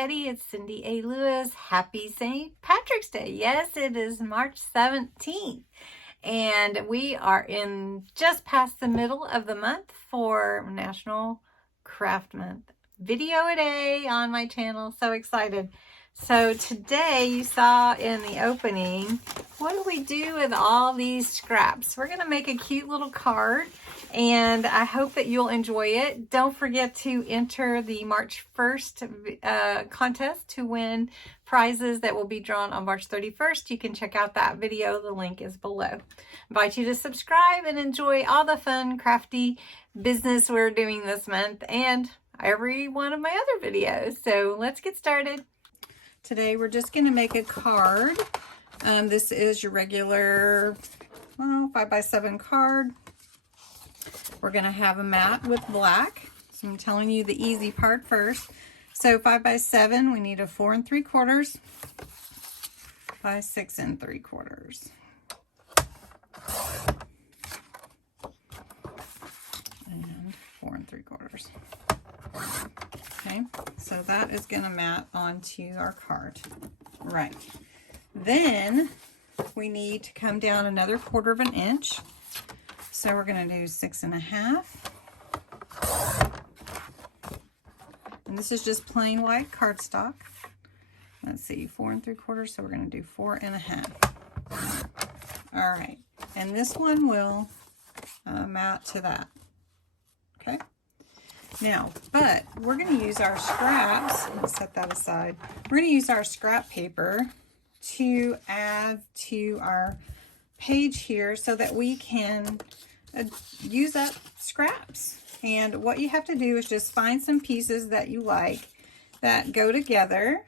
Betty. It's Cindy A. Lewis. Happy St. Patrick's Day. Yes, it is March 17th. And we are in just past the middle of the month for National Craft Month. Video a day on my channel. So excited. So today you saw in the opening, what do we do with all these scraps? We're going to make a cute little card, and I hope that you'll enjoy it. Don't forget to enter the March 1st contest to win prizes that will be drawn on March 31st. You can check out that video. The link is below. I invite you to subscribe and enjoy all the fun, crafty business we're doing this month and every one of my other videos. So let's get started. Today we're just going to make a card. This is your regular 5x7 card. We're going to have a mat with black. So I'm telling you the easy part first. So 5x7, we need a 4 3/4 by 6 3/4. And 4 3/4. Okay, so that is going to mat onto our card. Right. Then we need to come down another 1/4 inch. So we're going to do 6 1/2. And this is just plain white cardstock. Let's see, 4 3/4. So we're going to do 4 1/2. All right. And this one will mat to that. Okay. Now, but we're going to use our scraps. Let's set that aside. We're going to use our scrap paper to add to our page here so that we can use up scraps. And what you have to do is just find some pieces that you like that go together.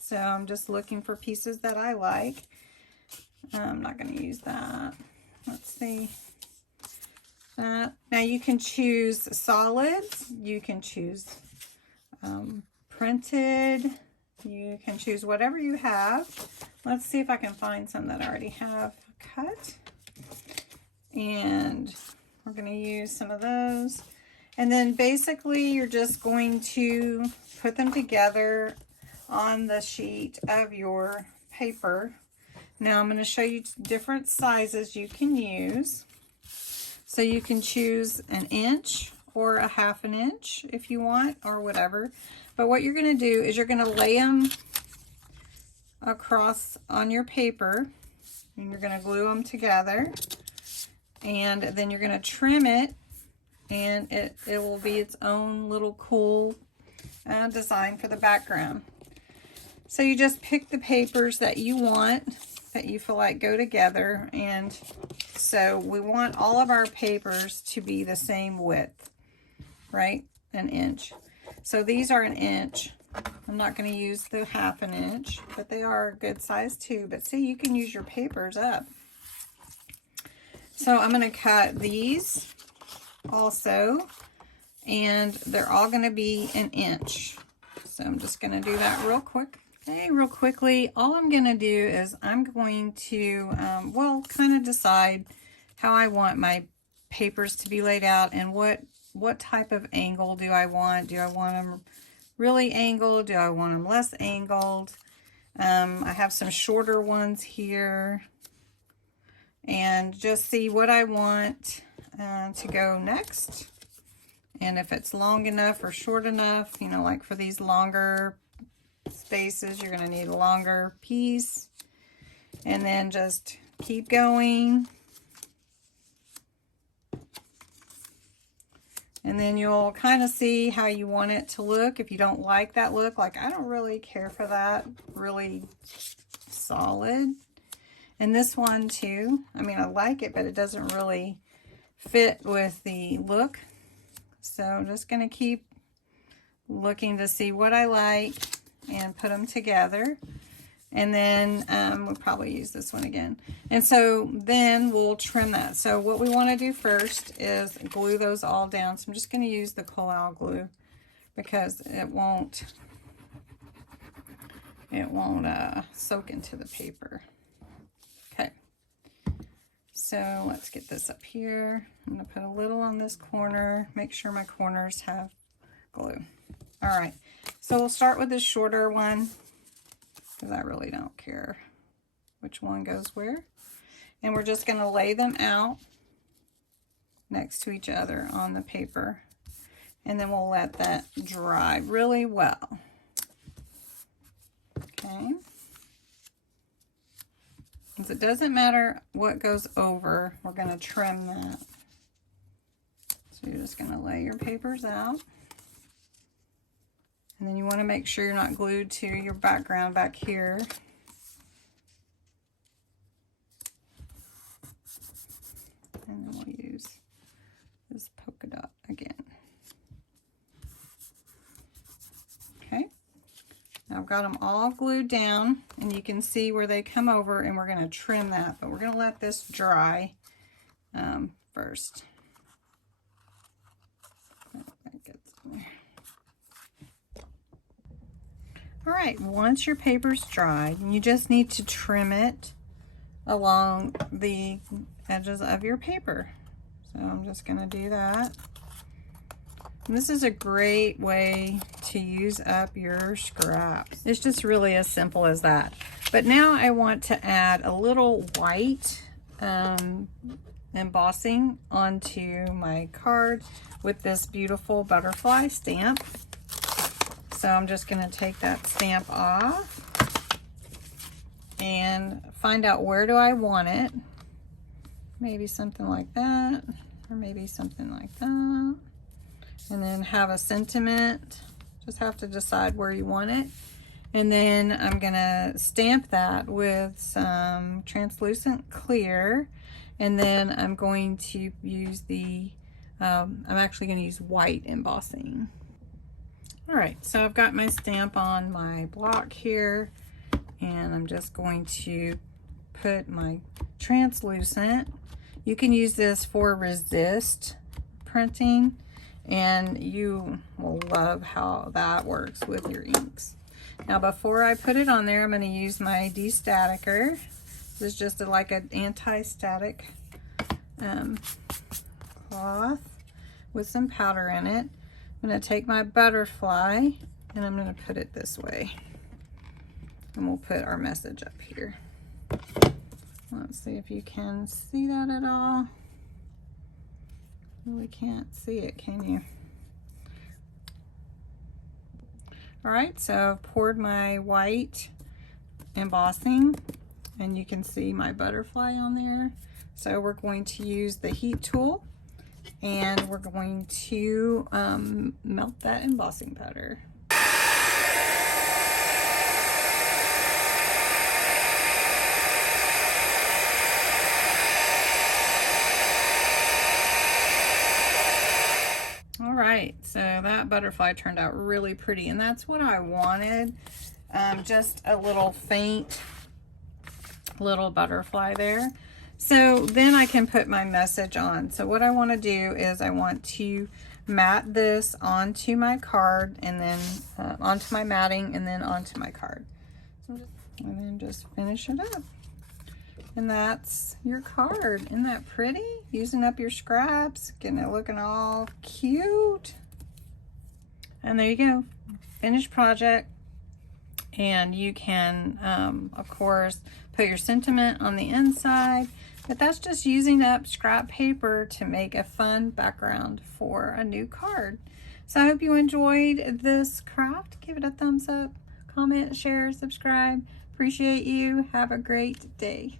So I'm just looking for pieces that I like. I'm not going to use that. Let's see. Now you can choose solids, you can choose printed, you can choose whatever you have. Let's see if I can find some that I already have cut. And we're going to use some of those. And then basically you're just going to put them together on the sheet of your paper. Now I'm going to show you different sizes you can use. So you can choose 1 inch or a 1/2 inch if you want, or whatever. But what you're going to do is you're going to lay them across on your paper, and you're going to glue them together. And then you're going to trim it, and it will be its own little cool design for the background. So you just pick the papers that you want, that you feel like go together. And so we want all of our papers to be the same width, right? 1 inch. So these are 1 inch. I'm not going to use the 1/2 inch, but they are a good size too. But see, you can use your papers up. So I'm going to cut these also, and they're all going to be 1 inch. So I'm just going to do that real quick. Okay, real quickly, all I'm going to do is I'm going to, kind of decide how I want my papers to be laid out and what type of angle do I want. Do I want them really angled? Do I want them less angled? I have some shorter ones here. And just see what I want to go next. And if it's long enough or short enough, you know, like for these longer spaces, you're going to need a longer piece. And then just keep going. And then you'll kind of see how you want it to look. If you don't like that look, like I don't really care for that really solid. And this one too, I mean, I like it, but it doesn't really fit with the look. So I'm just going to keep looking to see what I like and put them together. And then we'll probably use this one again. And so then we'll trim that. So what we want to do first is glue those all down. So I'm just going to use the Collal glue because it won't soak into the paper. Okay. So let's get this up here. I'm going to put a little on this corner. Make sure my corners have glue. All right. So we'll start with the shorter one, because I really don't care which one goes where. And we're just going to lay them out next to each other on the paper. And then we'll let that dry really well. Okay. Because it doesn't matter what goes over, we're going to trim that. So you're just going to lay your papers out. And then you want to make sure you're not glued to your background back here. And then we'll use this polka dot again. Okay. Now I've got them all glued down, and you can see where they come over, and we're going to trim that, but we're going to let this dry first. That gets in there. All right, once your paper's dried, you just need to trim it along the edges of your paper. So I'm just going to do that. And this is a great way to use up your scraps. It's just really as simple as that. But now I want to add a little white embossing onto my card with this beautiful butterfly stamp. So I'm just going to take that stamp off and find out where do I want it. Maybe something like that, or maybe something like that. And then have a sentiment. Just have to decide where you want it. And then I'm going to stamp that with some translucent clear. And then I'm going to use the, I'm actually going to use white embossing. All right, so I've got my stamp on my block here, and I'm just going to put my translucent. You can use this for resist printing, and you will love how that works with your inks. Now before I put it on there, I'm going to use my de-staticker. This is just like an anti-static cloth with some powder in it. I'm going to take my butterfly and I'm going to put it this way. And we'll put our message up here. Let's see if you can see that at all. Really can't see it, can you? All right, so I've poured my white embossing and you can see my butterfly on there. So we're going to use the heat tool and we're going to melt that embossing powder. All right, so that butterfly turned out really pretty, and that's what I wanted. Just a little faint little butterfly there. So then I can put my message on. So what I want to do is I want to mat this onto my card, and then onto my matting, and then onto my card. So and then just finish it up. And that's your card. Isn't that pretty? Using up your scraps, getting it looking all cute. And there you go, finished project. And you can, of course, put your sentiment on the inside, but that's just using up scrap paper to make a fun background for a new card. So I hope you enjoyed this craft. Give it a thumbs up, comment, share, subscribe. Appreciate you. Have a great day.